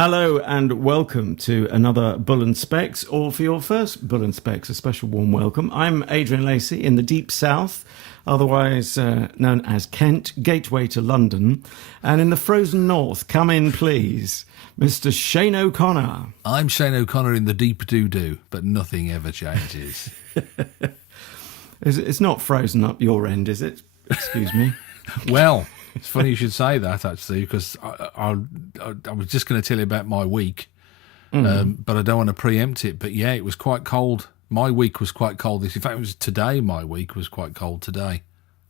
Hello and welcome to another Bull and Specs, or for your first Bull and Specs, a special warm welcome. I'm Adrian Lacey in the deep south, otherwise known as Kent, gateway to London. And in the frozen north, come in please, Mr. Shane O'Connor. I'm Shane O'Connor in the deep doo-doo, but nothing ever changes. It's not frozen up your end, is it? Excuse me. Well, it's funny you should say that, actually, because I was just going to tell you about my week, but I don't want to preempt it. But yeah, it was quite cold. My week was quite cold. In fact, it was today. My week was quite cold today.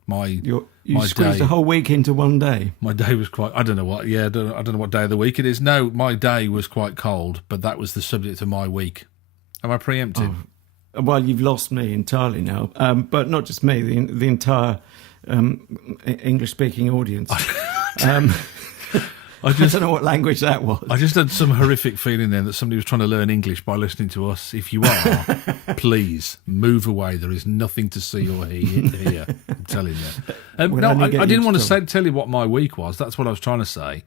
You squeezed a whole week into one day. My day was quite. I don't know what. Yeah, I don't know what day of the week it is. No, my day was quite cold, but that was the subject of my week. Am I preempted? Oh, well, you've lost me entirely now, but not just me. The entire English-speaking audience. I don't know what language that was. I just had some horrific feeling then that somebody was trying to learn English by listening to us. If you are, please move away. There is nothing to see or hear here. I'm telling you. I didn't want to tell you what my week was. That's what I was trying to say.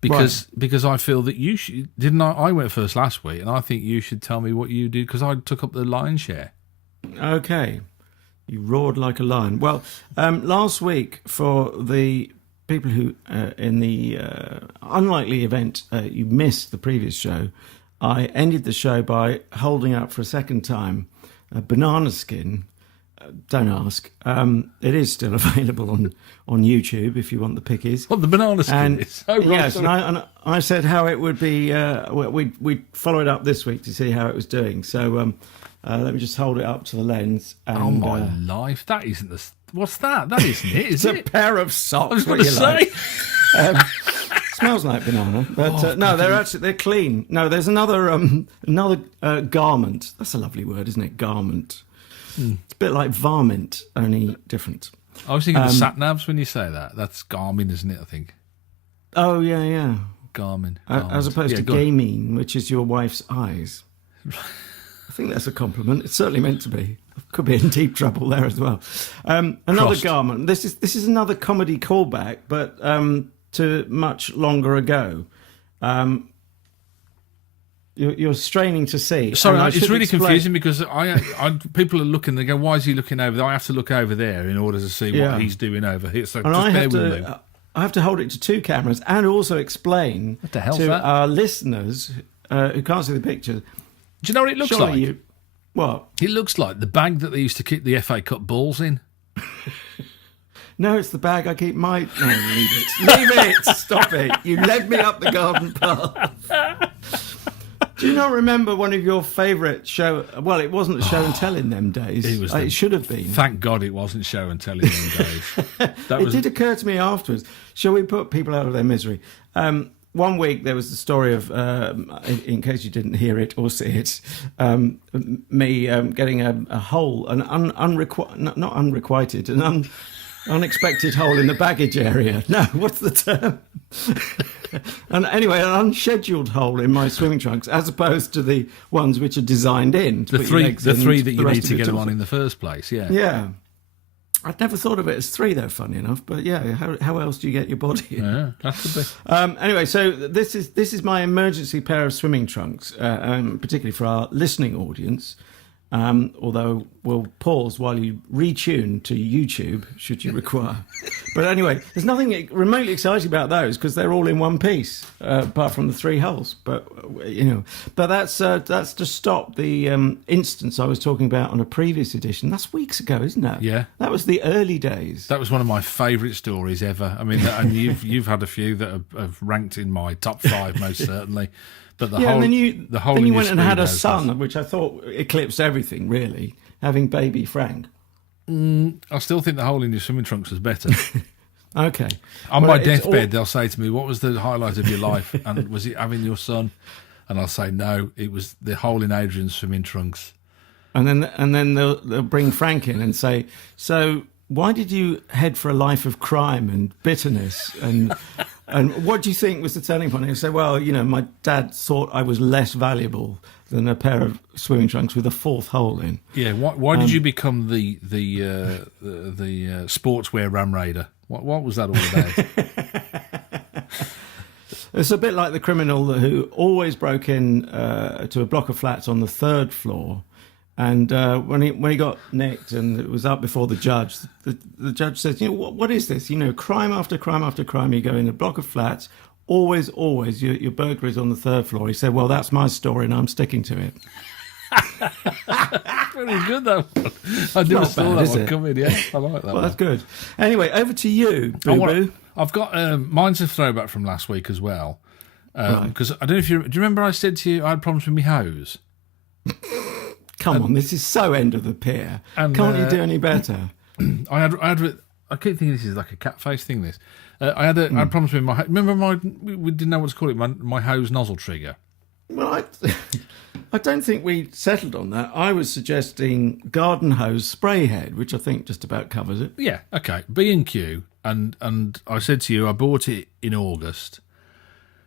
Because I feel that you should... Didn't I? I went first last week, and I think you should tell me what you did, because I took up the lion's share. Okay. You roared like a lion. Well, last week, for the people who, in the unlikely event you missed the previous show, I ended the show by holding up for a second time a banana skin. Don't ask. It is still available on YouTube if you want the pickies. What, the banana skin? Yes, and I said how it would be. We'd follow it up this week to see how it was doing. So let me just hold it up to the lens. And, oh my life! That isn't the. What's that? That isn't it. Is it's a pair of socks. I was going to say. Smells like banana, but no, they're clean. No, there's another garment. That's a lovely word, isn't it? Garment. It's a bit like varmint, only different. I was thinking of sat-navs when you say that. That's Garmin, isn't it, I think? Oh, yeah. Garmin. As opposed to gaming, which is your wife's eyes. I think that's a compliment. It's certainly meant to be. Could be in deep trouble there as well. Another garment. This is another comedy callback, but to much longer ago. You're straining to see. Sorry, it's really confusing because people are looking. They go, "Why is he looking over there?" I have to look over there in order to see what he's doing over here. So just bear with me. I have to hold it to two cameras and also explain to our listeners who can't see the picture. Do you know what it looks like? What? It looks like the bag that they used to keep the FA Cup balls in. No, it's the bag I keep my... No, leave it. Leave it! Stop it. You led me up the garden path. Do you not remember one of your favourite show... Well, it wasn't a show and tell in them days. It should have been. Thank God it wasn't show and tell in them days. It did occur to me afterwards. Shall we put people out of their misery? One week there was the story of, in case you didn't hear it or see it, me getting a hole, an unexpected hole in the baggage area. No, what's the term? And anyway, an unscheduled hole in my swimming trunks, as opposed to the ones which are designed in. The three that you need to get them on in the first place, yeah. Yeah. I'd never thought of it as three, though, funny enough. But yeah, how else do you get your body in? Yeah, that's the bit. Anyway, so this is my emergency pair of swimming trunks, particularly for our listening audience. Although we'll pause while you retune to YouTube, should you require. But anyway, there's nothing remotely exciting about those because they're all in one piece, apart from the three holes. But but that's to stop the instance I was talking about on a previous edition. That's weeks ago, isn't it? Yeah, that was the early days. That was one of my favourite stories ever. I mean, and you've had a few that have ranked in my top 5 most certainly. But then you went and had a son, which I thought eclipsed everything, really, having baby Frank. I still think the hole in your swimming trunks was better. Okay. On my deathbed, they'll say to me, "What was the highlight of your life? And was it having your son?" And I'll say, "No, it was the hole in Adrian's swimming trunks." And then they'll bring Frank in and say, "So why did you head for a life of crime and bitterness and?" And what do you think was the turning point? He'll say, well, my dad thought I was less valuable than a pair of swimming trunks with a fourth hole in. Yeah, why did you become the sportswear ram raider? What was that all about? It's a bit like the criminal who always broke in to a block of flats on the 3rd floor. And when he got nicked and it was up before the judge, the judge says, what is this? Crime after crime after crime. You go in a block of flats, always, your burglary is on the 3rd floor. He said, well, that's my story and I'm sticking to it. Very good, that one. I never saw that one coming. Yeah, I like that. Well, that's good. Anyway, over to you, Boo Boo. I've got mine's a throwback from last week as well. Because I don't know if do you remember I said to you I had problems with my hose? Come on, this is so end of the pier. Can't you do any better? I keep thinking this is like a cat face thing. This I had problems with my. Remember we didn't know what to call it. My hose nozzle trigger. Well, I don't think we settled on that. I was suggesting garden hose spray head, which I think just about covers it. Yeah, okay. B&Q, and I said to you, I bought it in August.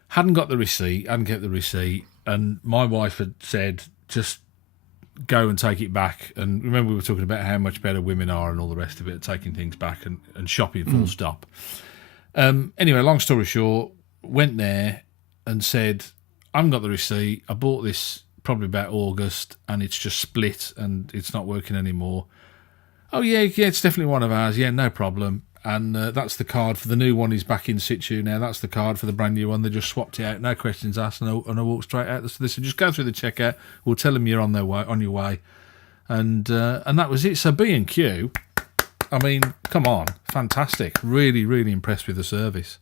Hadn't got the receipt, hadn't kept the receipt, and my wife had said, just go and take it back. And remember we were talking about how much better women are and all the rest of it, taking things back and shopping full stop. Anyway, long story short, went there and said, I haven't got the receipt. I bought this probably about August and it's just split and it's not working anymore. Oh, yeah, it's definitely one of ours. Yeah, no problem. And that's the card for the new one. Is back in situ now. That's the card for the brand new one. They just swapped it out. No questions asked. And I walked straight out. So they said, just go through the checkout. We'll tell them you're on your way. And that was it. So B&Q, I mean, come on. Fantastic. Really, really impressed with the service.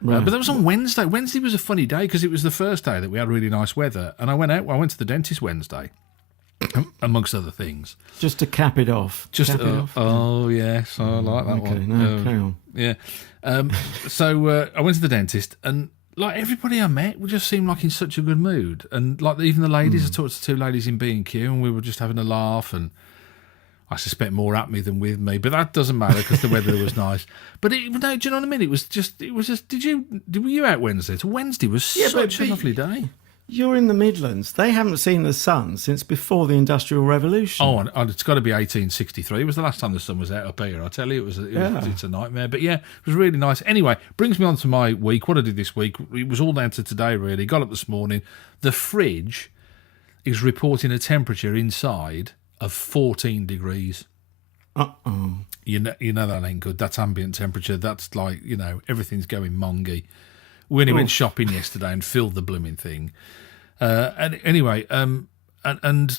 Right. But that was on Wednesday. Wednesday was a funny day because it was the first day that we had really nice weather. And I went to the dentist Wednesday, amongst other things. Just to cap it off. Oh, yes. I like that one. Okay, no, carry on. Yeah. So I went to the dentist and like everybody I met would just seem like in such a good mood. And like even the ladies, I talked to 2 ladies in B&Q and we were just having a laugh and I suspect more at me than with me, but that doesn't matter because the weather was nice. But do you know what I mean? It was just. Were you out Wednesday? Wednesday was such a lovely day. You're in the Midlands. They haven't seen the sun since before the Industrial Revolution. Oh, and it's got to be 1863. It was the last time the sun was out up here. I tell you, it's a nightmare. But yeah, it was really nice. Anyway, brings me on to my week. What I did this week, it was all down to today, really. Got up this morning. The fridge is reporting a temperature inside of 14 degrees. Uh-oh. You know that ain't good. That's ambient temperature. That's like, everything's going mongy. We only went shopping yesterday and filled the blooming thing. And anyway, apparently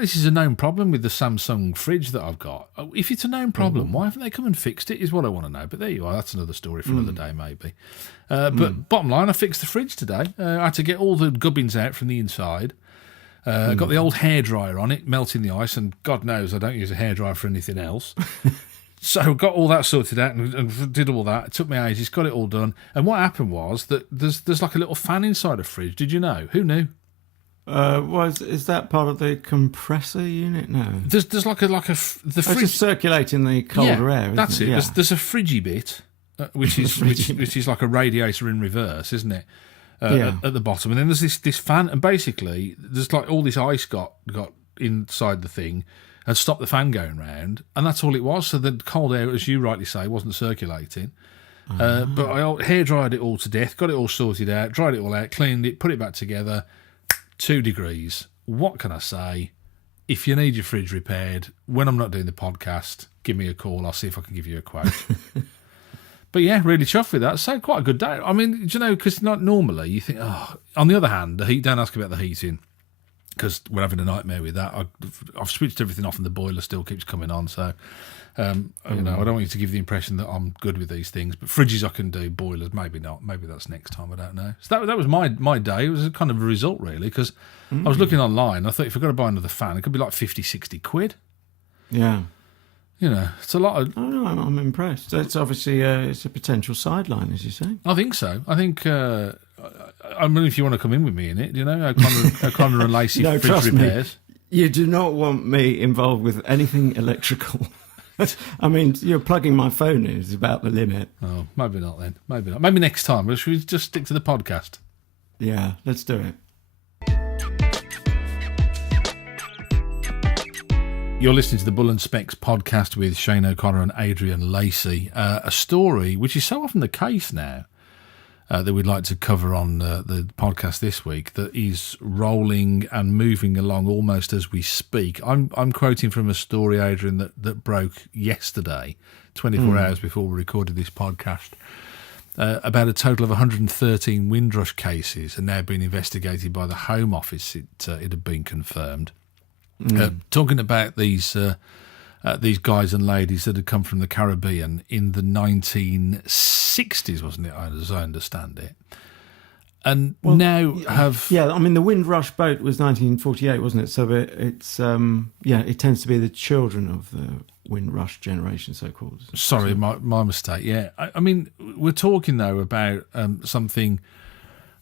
this is a known problem with the Samsung fridge that I've got. If it's a known problem, why haven't they come and fixed it is what I want to know. But there you are. That's another story for another day, maybe. But bottom line, I fixed the fridge today. I had to get all the gubbins out from the inside. Got the old hairdryer on it, melting the ice, and God knows I don't use a hairdryer for anything else. So got all that sorted out and did all that. It took me ages, got it all done. And what happened was that there's like a little fan inside a fridge. Did you know? Who knew? Is that part of the compressor unit? No. There's like the fridge just circulating the colder air. That's it. Yeah. There's a fridgy bit, which is like a radiator in reverse, isn't it? At the bottom, and then there's this fan, and basically there's like all this ice got inside the thing and stopped the fan going round, and that's all it was. So the cold air, as you rightly say, wasn't circulating. But I hair dried it all to death, got it all sorted out, dried it all out, cleaned it, put it back together. 2 degrees. What can I say? If you need your fridge repaired, when I'm not doing the podcast, give me a call. I'll see if I can give you a quote. But yeah, really chuffed with that. So quite a good day. I mean, because not normally you think, on the other hand, the heat, don't ask about the heating because we're having a nightmare with that. I've switched everything off and the boiler still keeps coming on. So, I don't want you to give the impression that I'm good with these things, but fridges I can do, boilers maybe not. Maybe that's next time, I don't know. So that was my day. It was a kind of a result really because I was looking online. I thought if I've got to buy another fan, it could be like 50, 60 quid. Yeah. It's a lot of... Oh, no, I'm impressed. It's obviously it's a potential sideline, as you say. I think so. I think... I mean, if you want to come in with me in it, O'Connor and Lacey no, fridge repairs. Me, you do not want me involved with anything electrical. I mean, you're plugging my phone in is about the limit. Oh, maybe not then. Maybe not. Maybe next time. Should we just stick to the podcast? Yeah, let's do it. You're listening to the Bull and Specs podcast with Shane O'Connor and Adrian Lacey. A story which is so often the case now. that we'd like to cover on the podcast this week that is rolling and moving along almost as we speak. I'm quoting from a story, Adrian, that broke yesterday, 24 hours before we recorded this podcast. About a total of 113 Windrush cases are now being investigated by the Home Office. It had been confirmed. Talking about these guys and ladies that had come from the Caribbean in the 1960s, wasn't it, as I understand it? And now have... Yeah, I mean, the Windrush boat was 1948, wasn't it? So it tends to be the children of the Windrush generation, so-called. Sorry, my mistake, yeah. I mean, we're talking, though, about something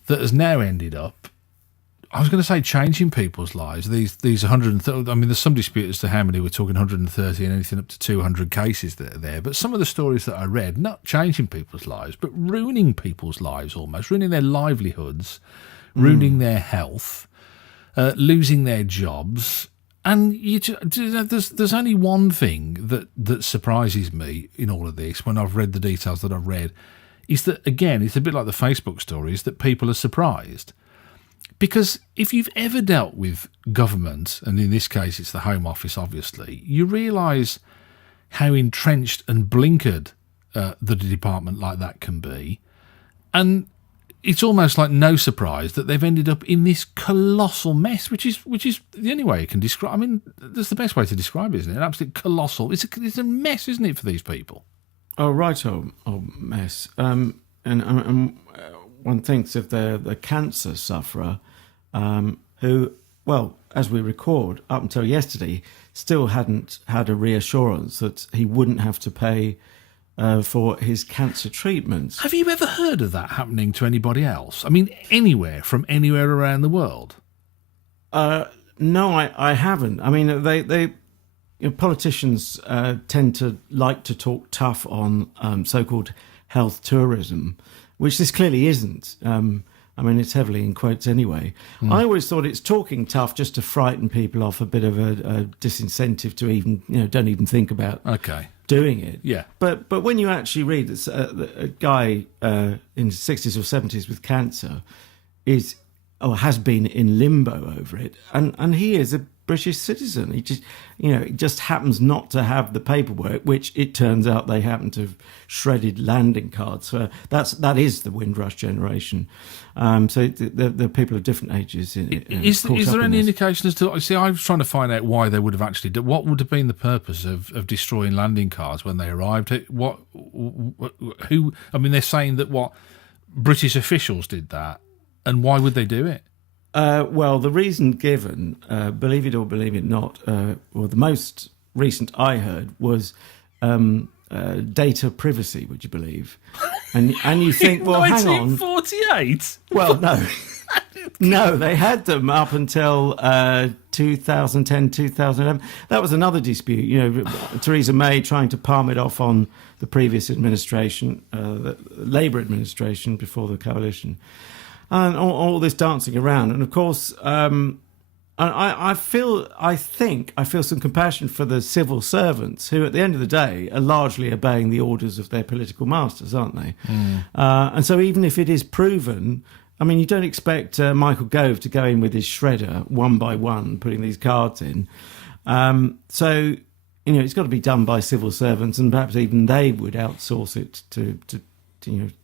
that has now ended up, I was going to say, changing people's lives. These 130, I mean, there's some dispute as to how many. We're talking 130 and anything up to 200 cases that are there. But some of the stories that I read, not changing people's lives, but ruining people's lives almost, ruining their livelihoods, ruining their health, losing their jobs. And there's only one thing that surprises me in all of this when I've read the details that I've read, is that, again, it's a bit like the Facebook stories, that people are surprised. Because if you've ever dealt with government, and in this case it's the Home Office, obviously, you realise how entrenched and blinkered the department like that can be. And it's almost like no surprise that they've ended up in this colossal mess, which is the only way you can describe. I mean, that's the best way to describe it, isn't it? An absolute colossal. It's a mess, isn't it, for these people? Oh, right, mess. And one thinks of the cancer sufferer who, well, as we record, up until yesterday, still hadn't had a reassurance that he wouldn't have to pay for his cancer treatments. Have you ever heard of that happening to anybody else? I mean, from anywhere around the world? No, I haven't. I mean, they politicians tend to like to talk tough on so-called health tourism, which this clearly isn't. I mean, it's heavily in quotes anyway. I always thought it's talking tough just to frighten people off, a bit of a disincentive to even, don't even think about doing it. Yeah. But when you actually read this, a guy in his 60s or 70s with cancer has been in limbo over it, and he is a British citizen. He just happens not to have the paperwork, which it turns out they happen to have shredded landing cards. So that is the Windrush generation. So the people of different ages. Is there any indication as to? See, I was trying to find out why they would have actually done. What would have been the purpose of destroying landing cards when they arrived? Who? I mean, they're saying that British officials did that, and why would they do it? Well, the reason given, believe it or believe it not, the most recent I heard was data privacy. Would you believe? And you think, well, hang on, 1948. Well, no, no, they had them up until 2010, 2011. That was another dispute. Theresa May trying to palm it off on the previous administration, the Labour administration before the coalition. And all this dancing around, and of course, I feel some compassion for the civil servants who, at the end of the day, are largely obeying the orders of their political masters, aren't they? And so, even if it is proven, I mean, you don't expect Michael Gove to go in with his shredder one by one, putting these cards in. So, it's got to be done by civil servants, and perhaps even they would outsource it to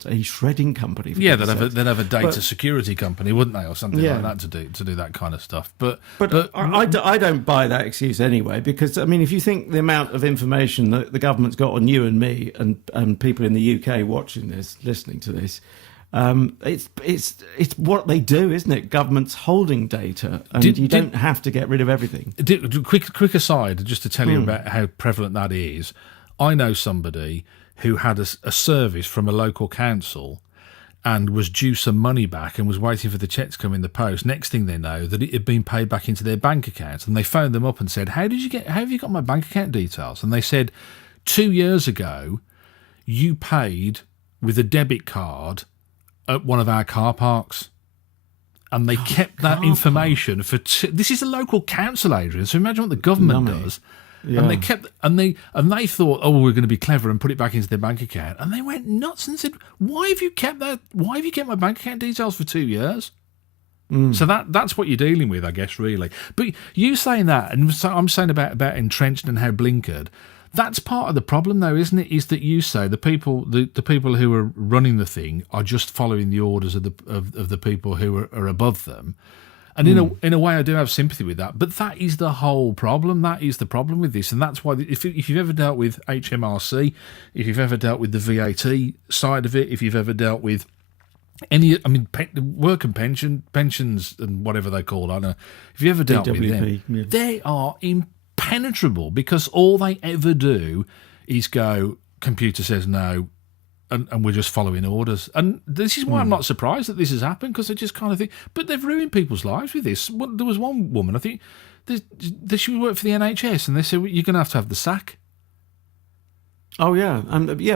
a shredding company. Yeah, they'd have a data security company, wouldn't they, or something like that to do that kind of stuff. But I don't buy that excuse anyway, because I mean, if you think the amount of information that the government's got on you and me and people in the UK watching this, listening to this, it's what they do, isn't it? Government's holding data, and you don't have to get rid of everything. Quick aside, just to tell you about how prevalent that is. I know somebody who had a service from a local council and was due some money back and was waiting for the cheque to come in the post. Next thing they know, that it had been paid back into their bank account, and they phoned them up and said, how have you got my bank account details? And they said, 2 years ago, you paid with a debit card at one of our car parks. And they kept that information for... This is a local council, Adrian, so imagine what the government does. And they kept and they thought, oh, we're going to be clever and put it back into their bank account. And they went nuts and said, why have you kept that? Why have you kept my bank account details for 2 years? So that's what you're dealing with, I guess, really. But you saying that, and so I'm saying about entrenched and how blinkered. That's part of the problem, though, isn't it? Is that you say the people who are running the thing are just following the orders of the people who are above them. And in a way, I do have sympathy with that. But that is the whole problem. That is the problem with this, and that's why if you've ever dealt with HMRC, if you've ever dealt with the VAT side of it, if you've ever dealt with work and pensions and whatever they call it, I don't know. If you ever dealt with them, they are impenetrable because all they ever do is go, computer says no, and we're just following orders. And this is why I'm not surprised that this has happened, because I just kind of think, but they've ruined people's lives with this. There was one woman, I think, she worked for the NHS, and they said, you're going to have the sack. Oh, yeah.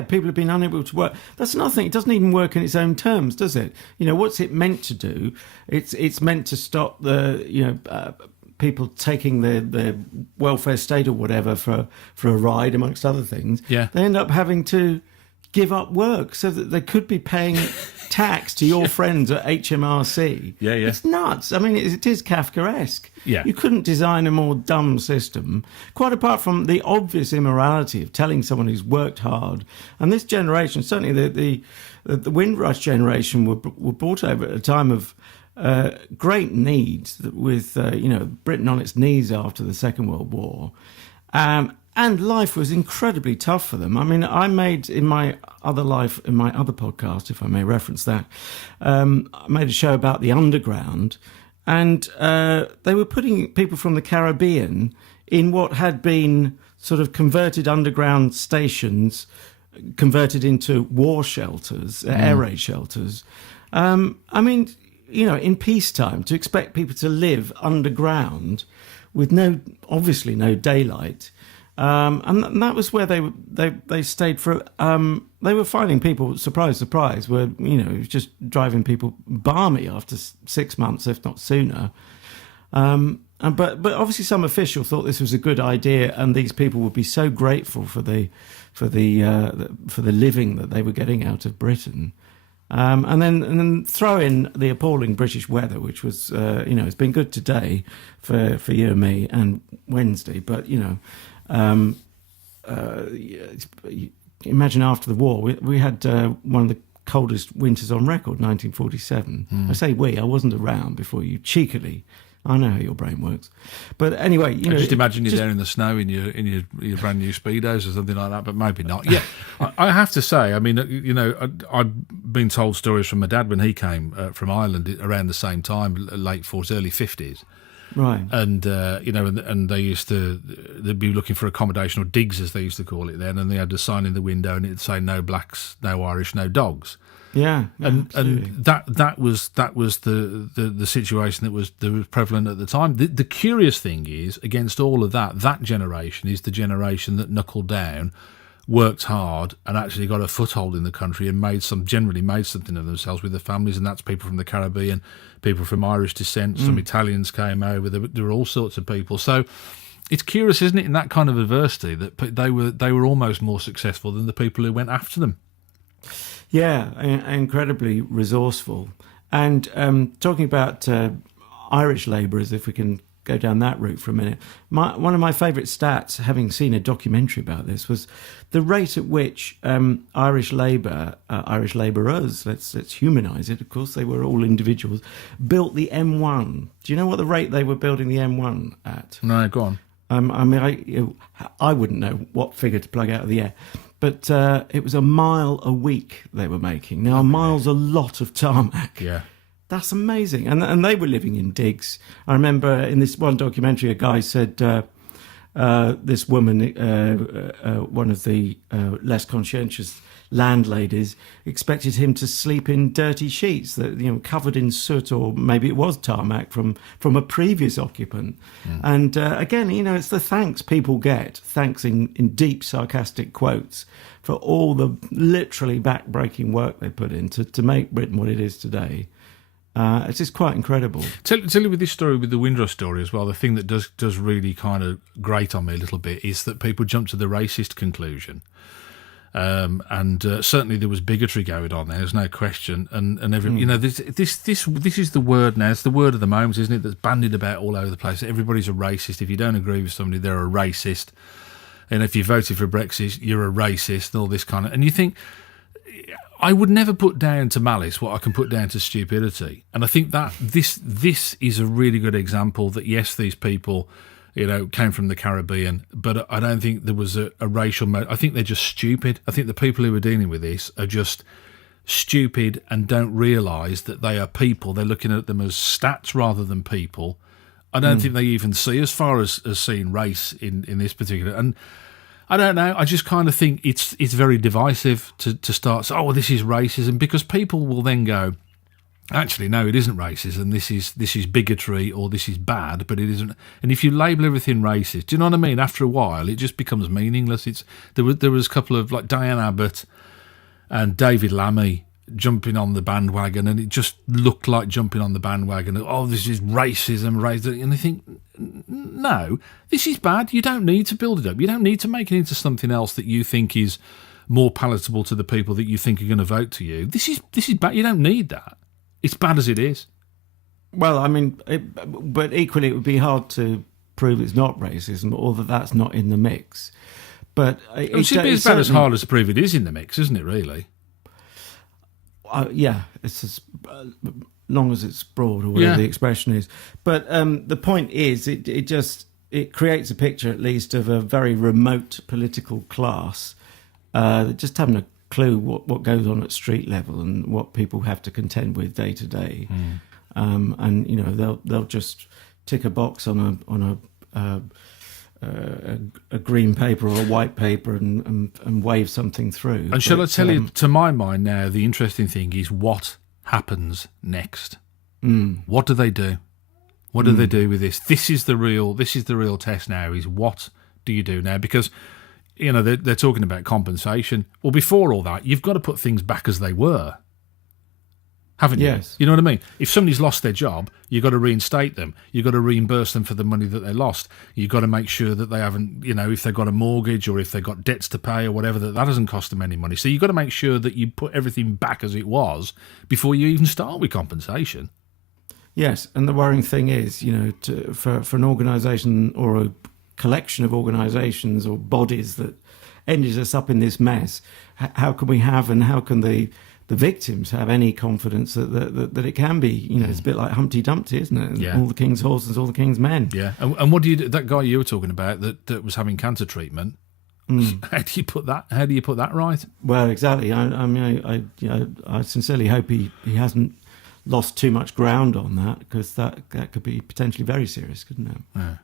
People have been unable to work. That's another thing. It doesn't even work in its own terms, does it? What's it meant to do? It's meant to stop people taking their welfare state or whatever for a ride, amongst other things. Yeah. They end up having to give up work so that they could be paying tax to your friends at HMRC. Yeah. It's nuts. I mean, it is Kafkaesque. Yeah. You couldn't design a more dumb system, quite apart from the obvious immorality of telling someone who's worked hard. And this generation, certainly the Windrush generation, were brought over at a time of great need, with Britain on its knees after the Second World War. And life was incredibly tough for them. I mean, I made in my other podcast, if I may reference that, I made a show about the underground, and they were putting people from the Caribbean in what had been sort of converted underground stations, converted into war shelters, air raid shelters. I mean, in peacetime, to expect people to live underground with obviously no daylight. And that was where they stayed for. They were finding people, surprise, where it was just driving people balmy after 6 months, if not sooner. But obviously, some official thought this was a good idea, and these people would be so grateful for the living that they were getting out of Britain. And then throw in the appalling British weather, which was it's been good today for you and me and Wednesday, but imagine after the war, we had one of the coldest winters on record, 1947. I say we, I wasn't around before you cheekily. I know how your brain works, but anyway, I just imagine you there in the snow in your brand new Speedos or something like that, but maybe not. Yeah, I have to say, I mean, I've been told stories from my dad when he came from Ireland around the same time, late 40s, early 50s. Right, and and they'd be looking for accommodation, or digs as they used to call it then, and they had a sign in the window and it'd say no blacks, no Irish, no dogs. Yeah, and that was the situation that was prevalent at the time. The curious thing is, against all of that generation is the generation that knuckled down, worked hard, and actually got a foothold in the country and generally made something of themselves with their families. And that's people from the Caribbean, people from Irish descent, some Italians came over. There were all sorts of people. So it's curious, isn't it, in that kind of adversity, that they were almost more successful than the people who went after them. Yeah, incredibly resourceful. And talking about Irish labourers, if we can go down that route for a minute, one of my favourite stats, having seen a documentary about this, was the rate at which Irish labourers, let's humanise it, of course, they were all individuals, built the M1. Do you know what the rate they were building the M1 at? No, go on. I mean, I wouldn't know what figure to plug out of the air. But it was a mile a week they were making. Now, a mile's a lot of tarmac. Yeah. That's amazing. And they were living in digs. I remember in this one documentary, a guy said this woman, one of the less conscientious landladies, expected him to sleep in dirty sheets that covered in soot, or maybe it was tarmac from a previous occupant. And again, it's the thanks people get, thanks in deep sarcastic quotes, for all the literally back-breaking work they put in to make Britain what it is today. It's just quite incredible. Tell you with this story, with the Windrush story as well, the thing that does really kind of grate on me a little bit is that people jump to the racist conclusion. And certainly there was bigotry going on there. There's no question. And this is the word now. It's the word of the moment, isn't it? That's bandied about all over the place. Everybody's a racist. If you don't agree with somebody, they're a racist. And if you voted for Brexit, you're a racist. And all this kind of. And you think, I would never put down to malice what I can put down to stupidity. And I think that this is a really good example that yes, these people, came from the Caribbean, but I don't think there was a racial motive. I think they're just stupid. I think the people who are dealing with this are just stupid and don't realise that they are people. They're looking at them as stats rather than people. I don't think they even see as far as seeing race in this particular. And I don't know. I just kind of think it's very divisive to start. So, this is racism, because people will then go, actually, no, it isn't racism. This is bigotry, or this is bad, but it isn't. And if you label everything racist, do you know what I mean? After a while, it just becomes meaningless. There was a couple of like Diane Abbott and David Lammy jumping on the bandwagon, and it just looked like jumping on the bandwagon. This is racism, and I think, no, this is bad. You don't need to build it up. You don't need to make it into something else that you think is more palatable to the people that you think are going to vote to you. This is bad. You don't need that. It's bad as it is. Well, I mean, but equally, it would be hard to prove it's not racism, or that that's not in the mix. But it should be as bad as hard as to prove it is in the mix, isn't it? Really? Yeah, it's as long as it's broad, or whatever the expression is. But the point is, it creates a picture, at least, of a very remote political class that just haven't a clue what goes on at street level and what people have to contend with day to day. And they'll just tick a box on a green paper or a white paper and wave something through. And shall I tell you, to my mind now, the interesting thing is what happens next. What do they do? What do they do with this? This is the real test now, is what do you do now? Because they're talking about compensation. Well, before all that, you've got to put things back as they were, haven't you? Yes. You know what I mean? If somebody's lost their job, you've got to reinstate them. You've got to reimburse them for the money that they lost. You've got to make sure that they haven't, if they've got a mortgage or if they've got debts to pay or whatever, that doesn't cost them any money. So you've got to make sure that you put everything back as it was before you even start with compensation. Yes, and the worrying thing is, for an organisation or a collection of organisations or bodies that ended us up in this mess, how can we have, and how can the victims have any confidence that it can be? It's a bit like Humpty Dumpty, isn't it? Yeah. All the king's horses, all the king's men. Yeah. And what do you do? That guy you were talking about that was having cancer treatment, how do you put that right? Well, exactly. I sincerely hope he hasn't lost too much ground on that, because that could be potentially very serious, couldn't it? Yeah.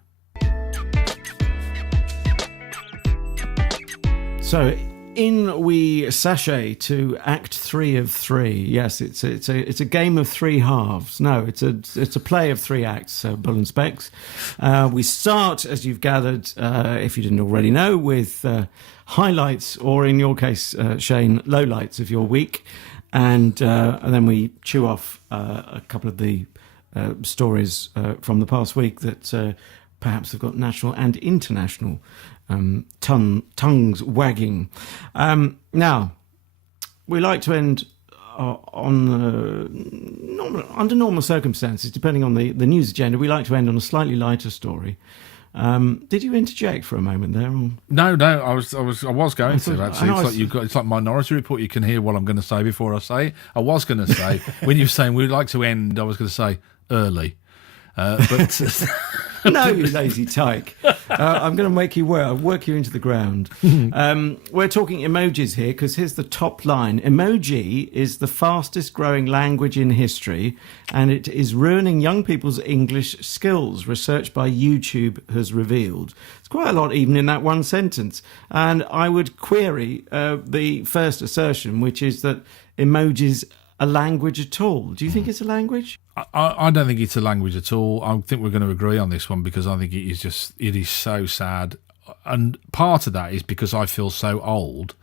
So in we sashay to Act 3 of 3. Yes, it's a game of three halves. No, it's a play of three acts. Bull and Specs. We start, as you've gathered, if you didn't already know, with highlights, or in your case, Shane, lowlights of your week, and then we chew off a couple of the stories from the past week that perhaps have got national and international tongues wagging. Now, we like to end under normal circumstances, depending on the news agenda, we like to end on a slightly lighter story. Did you interject for a moment there? Or? No, I was going to actually. It's like Minority Report. You can hear what I'm going to say before I say it. I was going to say when you were saying we'd like to end, I was going to say early, but. No, you lazy tyke. I'm going to make you work. I'll work you into the ground. We're talking emojis here, because here's the top line. Emoji is the fastest growing language in history, and it is ruining young people's English skills, research by YouTube has revealed. It's quite a lot even in that one sentence. And I would query the first assertion, which is that emojis a language at all. Do you think it's a language? I don't think it's a language at all. I think we're going to agree on this one, because I think it is so sad. And part of that is because I feel so old.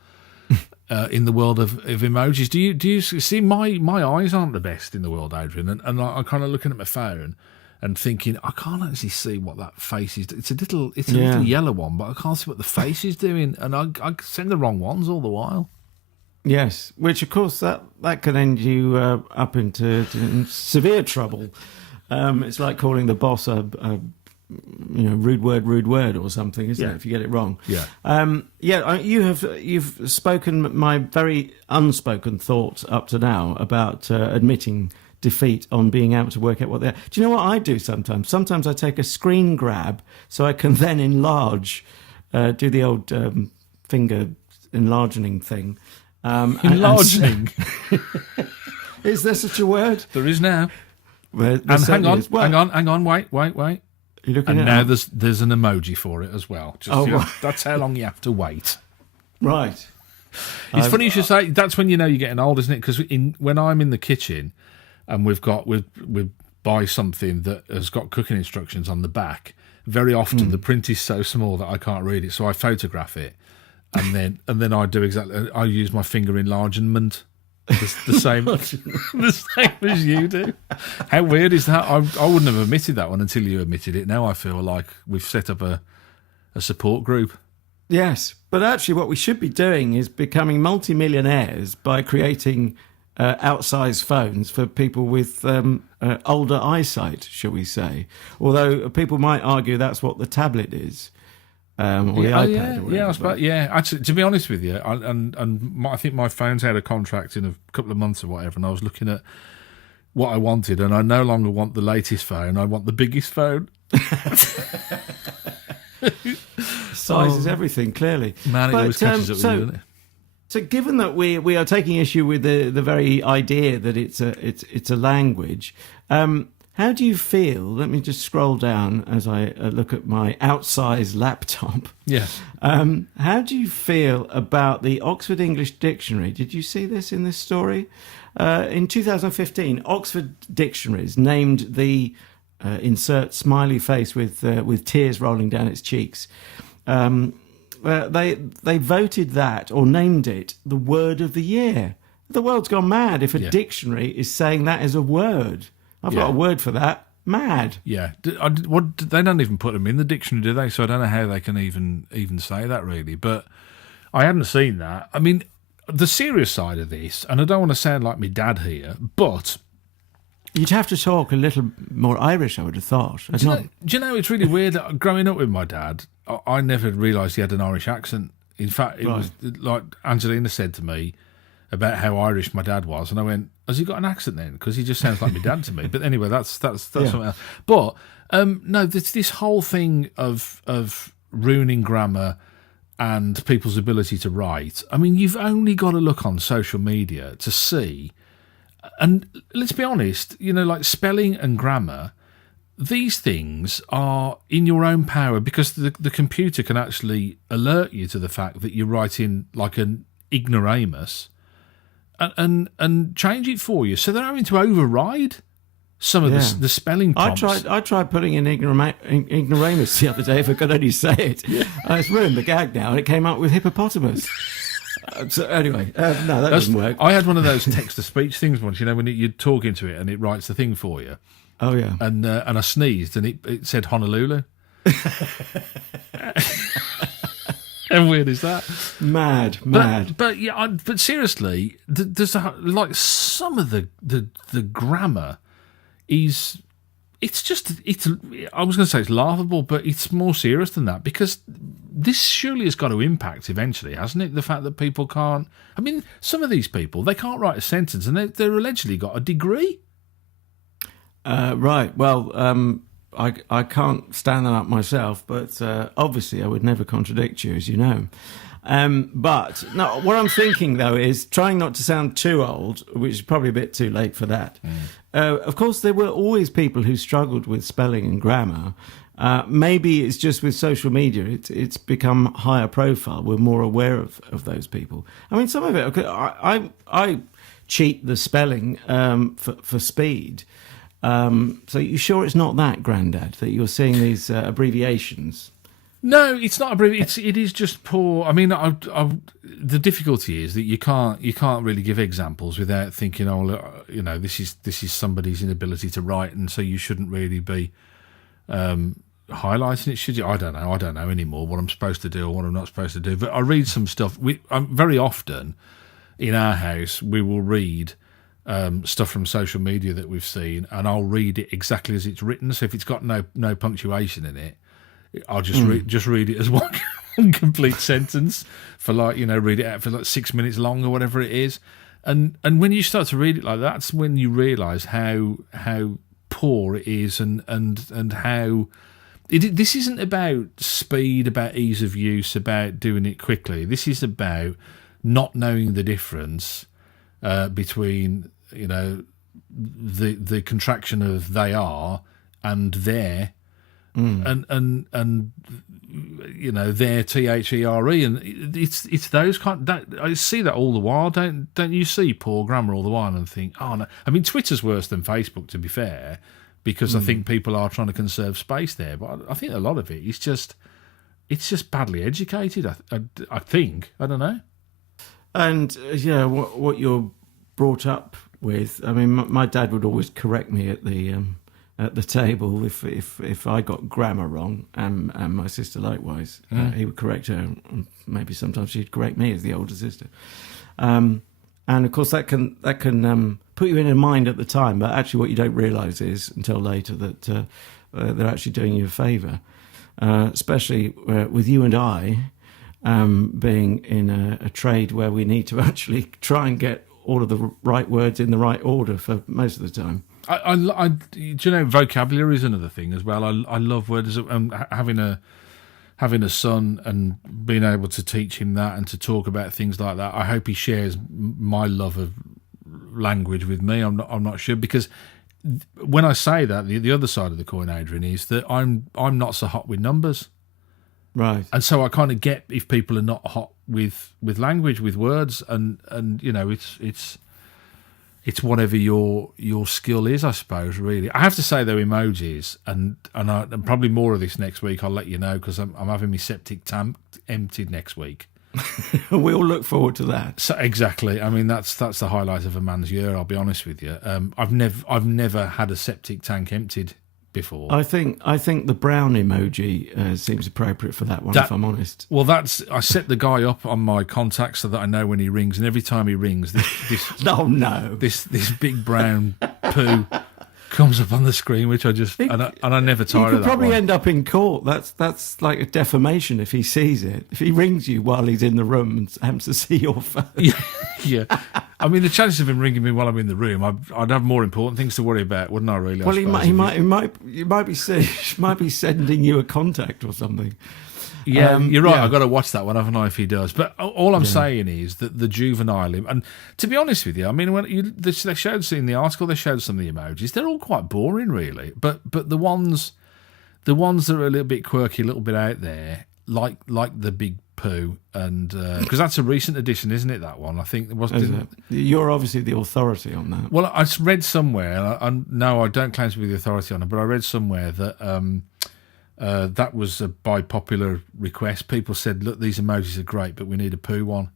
in the world of emojis. Do you see my eyes aren't the best in the world, Adrian? And I'm kind of looking at my phone and thinking, I can't actually see what that face is. It's a little yellow one, but I can't see what the face is doing, and I send the wrong ones all the while. Yes, which of course that can end you up into severe trouble. It's like calling the boss a rude word or something, isn't it? If you get it wrong. Yeah. You've spoken my very unspoken thoughts up to now about admitting defeat on being able to work out what they are. Do you know what I do sometimes? Sometimes I take a screen grab so I can then enlarge, do the old finger enlarging thing. Enlarging? Is there such a word? There is now. Well, and hang on, wait. You're looking and at now there's an emoji for it as well. Right. That's how long you have to wait. Right. It's funny you should say. That's when you know you're getting old, isn't it? Because when I'm in the kitchen and we buy something that has got cooking instructions on the back, very often the print is so small that I can't read it, so I photograph it, and then I do exactly. I use my finger enlargement. The same as you do. How weird is that? I wouldn't have admitted that one until you admitted it. Now I feel like we've set up a support group. Yes, but actually what we should be doing is becoming multimillionaires by creating outsized phones for people with older eyesight, shall we say. Although people might argue that's what the tablet is. Or the iPad. Or whatever. Actually, to be honest with you, I think my phone's out of contract in a couple of months or whatever, and I was looking at what I wanted, and I no longer want the latest phone. I want the biggest phone. Size is everything, clearly. Man, it always catches up with you, doesn't it? So, given that we are taking issue with the very idea that it's a language. How do you feel? Let me just scroll down as I look at my outsized laptop. Yes. How do you feel about the Oxford English Dictionary? Did you see this in this story? In 2015, Oxford Dictionaries named the insert smiley face with tears rolling down its cheeks. They voted that, or named it, the word of the year. The world's gone mad if a dictionary is saying that is a word. I've got a word for that. Mad. Yeah. They don't even put them in the dictionary, do they? So I don't know how they can even say that, really. But I hadn't seen that. I mean, the serious side of this, and I don't want to sound like my dad here, but you'd have to talk a little more Irish, I would have thought. Do you know, it's really weird that growing up with my dad, I never realised he had an Irish accent. In fact, it was like Angelina said to me about how Irish my dad was, and I went, has he got an accent then? Because he just sounds like my dad to me. But anyway, that's something else. But no, this whole thing of ruining grammar and people's ability to write. I mean, you've only got to look on social media to see. And let's be honest, like spelling and grammar, these things are in your own power because the computer can actually alert you to the fact that you're writing like an ignoramus. And change it for you. So they're having to override some of the spelling prompts. I tried putting in ignoramus the other day, if I could only say it. It's ruined the gag now, and it came up with hippopotamus. So anyway, no, that doesn't work. I had one of those text-to-speech things once, when you're talking to it and it writes the thing for you. Oh, yeah. And I sneezed and it said Honolulu. How weird is that? Mad. But seriously, there's like some of the grammar is I was going to say it's laughable, but it's more serious than that because this surely has got to impact eventually, hasn't it? The fact that people can't. I mean, some of these people they can't write a sentence and they're allegedly got a degree. Right. Well. I can't stand that up myself, but obviously I would never contradict you, as you know. But no, what I'm thinking, though, is trying not to sound too old, which is probably a bit too late for that. Of course, there were always people who struggled with spelling and grammar. Maybe it's just with social media, it's become higher profile. We're more aware of those people. I mean, some of it, okay, I cheat the spelling for speed. So you sure it's not that, Grandad, that you're seeing these abbreviations? No, it's not it is just poor. I mean, the difficulty is that you can't really give examples without thinking, oh, look, this is somebody's inability to write, and so you shouldn't really be highlighting it, should you? I don't know anymore what I'm supposed to do or what I'm not supposed to do. But I read some stuff. Very often in our house we will read stuff from social media that we've seen, and I'll read it exactly as it's written. So if it's got no punctuation in it, I'll just read it as one complete sentence for read it out for 6 minutes long or whatever it is. And when you start to read it like that, that's when you realise how poor it is and how this isn't about speed, about ease of use, about doing it quickly. This is about not knowing the difference between the contraction of they are and their and their THERE, and it's those kind. I see that all the while. Don't you see poor grammar all the while and think, oh no? I mean, Twitter's worse than Facebook, to be fair, because I think people are trying to conserve space there. But I think a lot of it is just badly educated. I think, I don't know. And what you're brought up with. I mean, my dad would always correct me at the table if I got grammar wrong, and my sister likewise. He would correct her, and maybe sometimes she'd correct me as the older sister. And of course that can put you in mind at the time, but actually what you don't realise is until later that they're actually doing you a favour, especially with you and I being in a trade where we need to actually try and get all of the right words in the right order for most of the time. Do vocabulary is another thing as well. I love words. Having a son and being able to teach him that and to talk about things like that. I hope he shares my love of language with me. I'm not sure, because when I say that, the other side of the coin, Adrian, is that I'm not so hot with numbers, right? And so I kind of get if people are not hot with language, with words, and it's whatever your skill is, I suppose, really. I have to say, though, emojis, and probably more of this next week, I'll let you know, because I'm having my septic tank emptied next week. We all look forward to that. So, exactly. I mean, that's the highlight of a man's year, I'll be honest with you. I've never had a septic tank emptied before. I think the brown emoji seems appropriate for that one, if I'm honest. Well, I set the guy up on my contacts so that I know when he rings, and every time he rings, this oh no, this big brown poo comes up on the screen, which I never tire of that. You could probably one. end up in court. That's like a defamation if he sees it. If he rings you while he's in the room and happens to see your phone. Yeah. I mean, the chances of him ringing me while I'm in the room, I'd have more important things to worry about, wouldn't I? Really? Well, he might be sending you a contact or something. Yeah, you're right. I've got to watch that one, haven't I, if he does. But all I'm saying is that the juvenile, and to be honest with you, I mean, when they showed in the article, they showed some of the emojis. They're all quite boring, really. But the ones that are a little bit quirky, a little bit out there, like the big poo, and because that's a recent addition, isn't it? That one, I think. You're obviously the authority on that. Well, I read somewhere, and no, I don't claim to be the authority on it, but I read somewhere that. That was by popular request. People said, look, these emojis are great, but we need a poo one.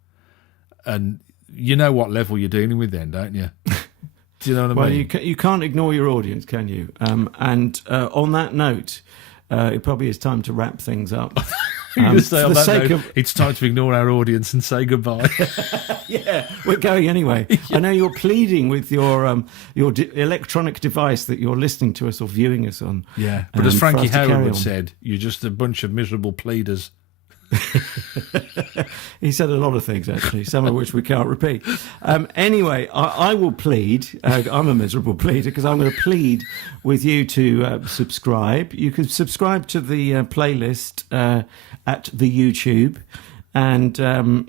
And you know what level you're dealing with then, don't you? Do you know what I mean? Well, you can't ignore your audience, can you? And on that note, it probably is time to wrap things up. It's time to ignore our audience and say goodbye. Yeah, we're going anyway. Yeah. I know you're pleading with your electronic device that you're listening to us or viewing us on. Yeah, but as Frankie Howard said, you're just a bunch of miserable pleaders. He said a lot of things, actually, some of which we can't repeat. Anyway, I will plead. I'm a miserable pleader because I'm going to plead with you to subscribe. You can subscribe to the playlist at the YouTube. And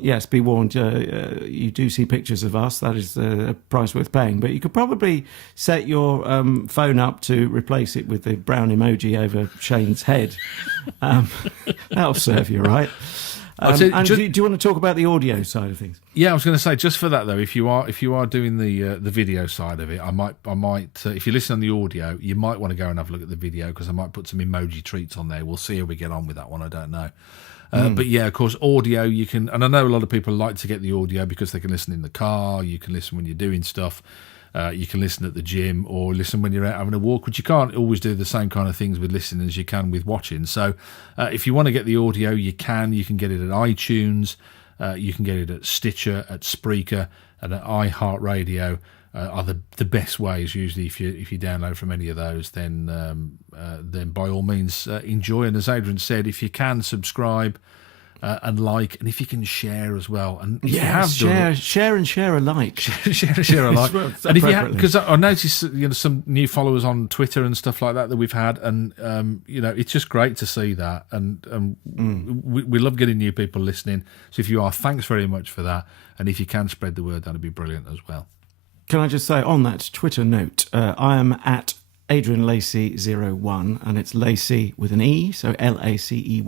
yes, be warned, you do see pictures of us. That is a price worth paying. But you could probably set your phone up to replace it with the brown emoji over Shane's head. That'll serve you, right? And do you want to talk about the audio side of things? Yeah, I was going to say, just for that though, if you are doing the video side of it, I might if you listen on the audio, you might want to go and have a look at the video, because I might put some emoji treats on there. We'll see how we get on with that one. I don't know. But yeah, of course, audio you can, and I know a lot of people like to get the audio because they can listen in the car, you can listen when you're doing stuff, you can listen at the gym, or listen when you're out having a walk, which you can't always do the same kind of things with listening as you can with watching. So if you want to get the audio, you can get it at iTunes, you can get it at Stitcher, at Spreaker, and at iHeartRadio. Are the best ways usually. If you download from any of those, then by all means enjoy. And as Adrian said, if you can, subscribe and like, and if you can share as well. And if share and share alike. share alike. And if you have, because I noticed some new followers on Twitter and stuff like that we've had, and it's just great to see that. And we love getting new people listening. So if you are, thanks very much for that. And if you can spread the word, that'd be brilliant as well. Can I just say, on that Twitter note, I am at Adrian Lacey01, and it's Lacey with an E, so Lacey.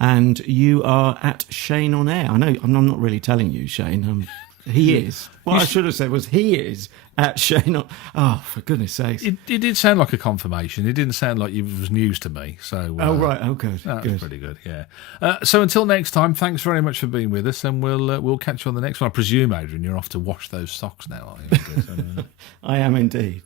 And you are at Shane on Air. I know I'm not really telling you, Shane. He is. What I should have said was he is at Shane on... Oh, for goodness sakes. It did sound like a confirmation. It didn't sound like it was news to me. So. Right. Oh, good. That was pretty good, yeah. So until next time, thanks very much for being with us, and we'll catch you on the next one. I presume, Adrian, you're off to wash those socks now, aren't you? I am indeed.